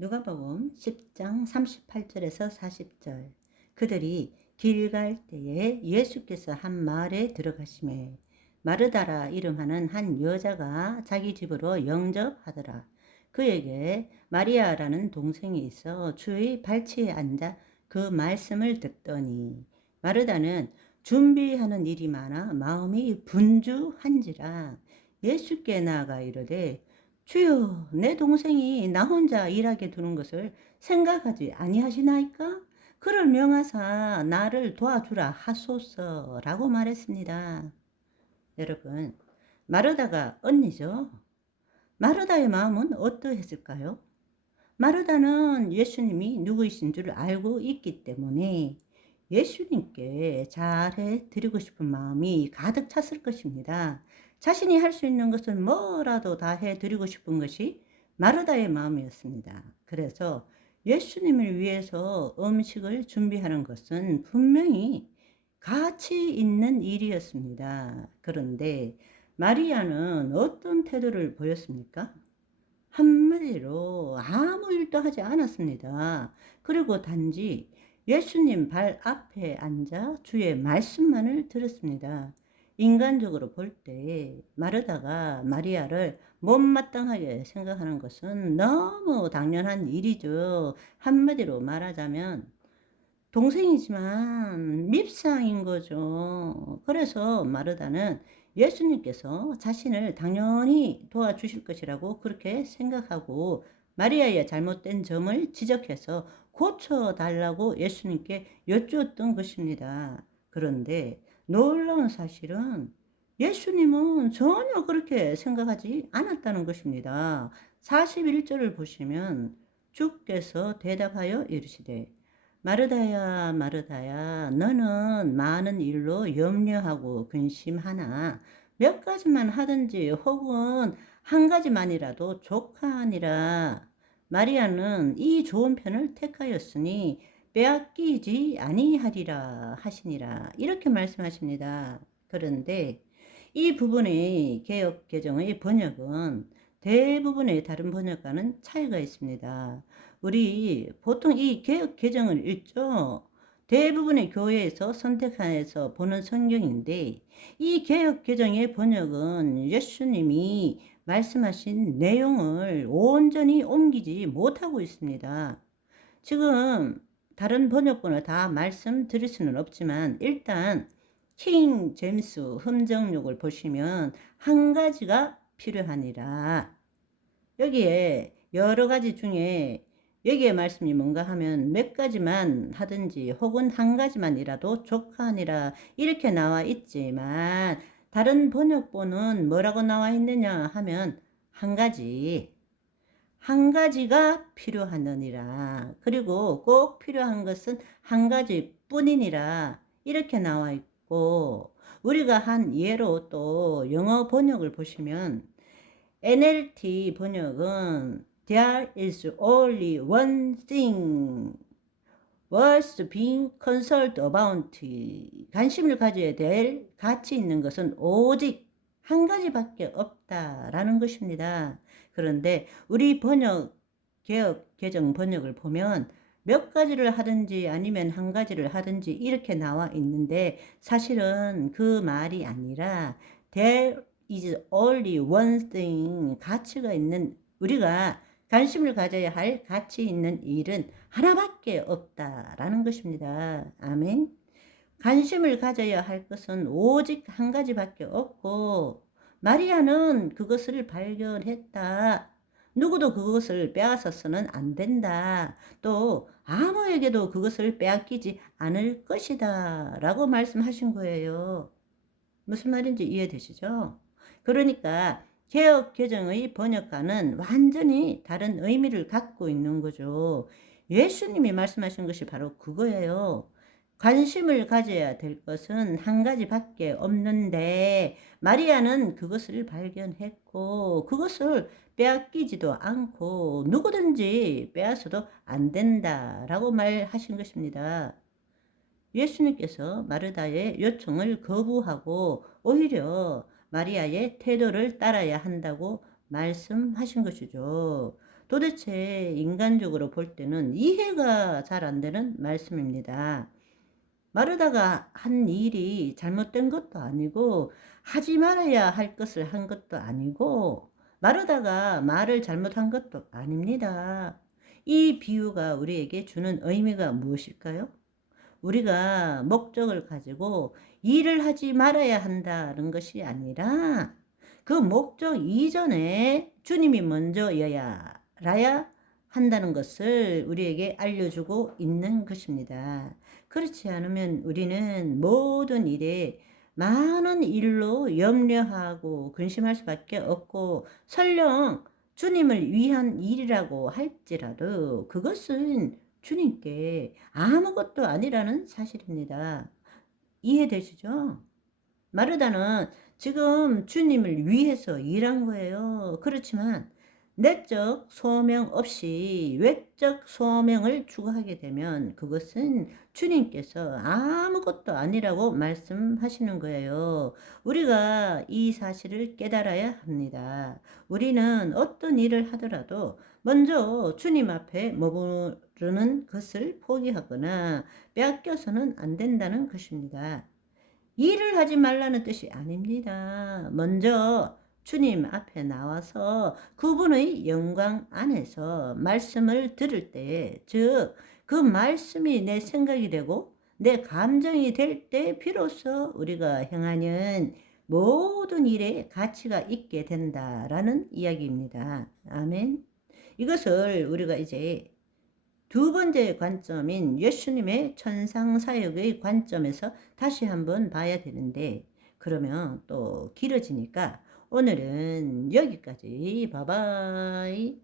누가복음 10장 38절에서 40절. 그들이 길 갈 때에 예수께서 한 마을에 들어가시매 마르다라 이름하는 한 여자가 자기 집으로 영접하더라. 그에게 마리아라는 동생이 있어 주의 발치에 앉아 그 말씀을 듣더니 마르다는 준비하는 일이 많아 마음이 분주한지라 예수께 나아가 이르되 주여, 내 동생이 나 혼자 일하게 두는 것을 생각하지 아니하시나이까? 그를 명하사 나를 도와주라 하소서라고 말했습니다. 여러분, 마르다가 언니죠. 마르다의 마음은 어떠했을까요? 마르다는 예수님이 누구이신 줄 알고 있기 때문에 예수님께 잘해 드리고 싶은 마음이 가득 찼을 것입니다. 자신이 할 수 있는 것은 뭐라도 다 해 드리고 싶은 것이 마르다의 마음이었습니다. 그래서 예수님을 위해서 음식을 준비하는 것은 분명히 가치 있는 일이었습니다. 그런데 마리아는 어떤 태도를 보였습니까? 한마디로 아무 일도 하지 않았습니다. 그리고 단지 예수님 발 앞에 앉아 주의 말씀만을 들었습니다. 인간적으로 볼 때 마르다가 마리아를 못마땅하게 생각하는 것은 너무 당연한 일이죠. 한마디로 말하자면 동생이지만 밉상인 거죠. 그래서 마르다는 예수님께서 자신을 당연히 도와주실 것이라고 그렇게 생각하고 마리아의 잘못된 점을 지적해서 고쳐달라고 예수님께 여쭈었던 것입니다. 그런데 놀라운 사실은 예수님은 전혀 그렇게 생각하지 않았다는 것입니다. 41절을 보시면 주께서 대답하여 이르시되 마르다야, 마르다야, 너는 많은 일로 염려하고 근심하나 몇 가지만 하든지 혹은 한 가지만이라도 족하니라. 마리아는 이 좋은 편을 택하였으니 빼앗기지 아니하리라 하시니라. 이렇게 말씀하십니다. 그런데 이 부분의 개역 개정의 번역은 대부분의 다른 번역과는 차이가 있습니다. 우리 보통 이 개역 개정을 읽죠. 대부분의 교회에서 선택해서 보는 성경인데 이 개역 개정의 번역은 예수님이 말씀하신 내용을 온전히 옮기지 못하고 있습니다. 지금 다른 번역본을 다 말씀드릴 수는 없지만 일단 킹 제임스 흠정록을 보시면 한 가지가 필요하니라. 여기에 여러 가지 중에 여기에 말씀이 뭔가 하면 몇 가지만 하든지 혹은 한 가지만이라도 족하니라 이렇게 나와 있지만 다른 번역본은 뭐라고 나와 있느냐 하면 한 가지 한 가지가 필요하느니라. 그리고 꼭 필요한 것은 한 가지뿐이니라. 이렇게 나와 있고 우리가 한 예로 또 영어 번역을 보시면 NLT 번역은 There is only one thing worth being concerned about. 관심을 가져야 될 가치 있는 것은 오직 한 가지밖에 없다라는 것입니다. 그런데 우리 번역, 개역, 개정 번역을 보면 몇 가지를 하든지 아니면 한 가지를 하든지 이렇게 나와 있는데 사실은 그 말이 아니라 There is only one thing, 가치가 있는, 우리가 관심을 가져야 할 가치 있는 일은 하나밖에 없다라는 것입니다. 아멘. 관심을 가져야 할 것은 오직 한 가지밖에 없고 마리아는 그것을 발견했다. 누구도 그것을 빼앗아서는 안 된다. 또 아무에게도 그것을 빼앗기지 않을 것이다 라고 말씀하신 거예요. 무슨 말인지 이해되시죠? 그러니까 개역 개정의 번역가는 완전히 다른 의미를 갖고 있는 거죠. 예수님이 말씀하신 것이 바로 그거예요. 관심을 가져야 될 것은 한 가지밖에 없는데 마리아는 그것을 발견했고 그것을 빼앗기지도 않고 누구든지 빼앗아도 안 된다라고 말하신 것입니다. 예수님께서 마르다의 요청을 거부하고 오히려 마리아의 태도를 따라야 한다고 말씀하신 것이죠. 도대체 인간적으로 볼 때는 이해가 잘 안 되는 말씀입니다. 마르다가 한 일이 잘못된 것도 아니고 하지 말아야 할 것을 한 것도 아니고 마르다가 말을 잘못한 것도 아닙니다. 이 비유가 우리에게 주는 의미가 무엇일까요? 우리가 목적을 가지고 일을 하지 말아야 한다는 것이 아니라 그 목적 이전에 주님이 먼저여야 라야 한다는 것을 우리에게 알려주고 있는 것입니다. 그렇지 않으면 우리는 모든 일에 많은 일로 염려하고 근심할 수밖에 없고, 설령 주님을 위한 일이라고 할지라도 그것은 주님께 아무것도 아니라는 사실입니다. 이해되시죠? 마르다는 지금 주님을 위해서 일한 거예요. 그렇지만 내적 소명 없이 외적 소명을 추구하게 되면 그것은 주님께서 아무것도 아니라고 말씀하시는 거예요. 우리가 이 사실을 깨달아야 합니다. 우리는 어떤 일을 하더라도 먼저 주님 앞에 머무르는 것을 포기하거나 빼앗겨서는 안 된다는 것입니다. 일을 하지 말라는 뜻이 아닙니다. 먼저 주님 앞에 나와서 그분의 영광 안에서 말씀을 들을 때, 즉 그 말씀이 내 생각이 되고 내 감정이 될 때 비로소 우리가 행하는 모든 일에 가치가 있게 된다라는 이야기입니다. 아멘. 이것을 우리가 이제 두 번째 관점인 예수님의 천상사역의 관점에서 다시 한번 봐야 되는데, 그러면 또 길어지니까 오늘은 여기까지. 바이바이.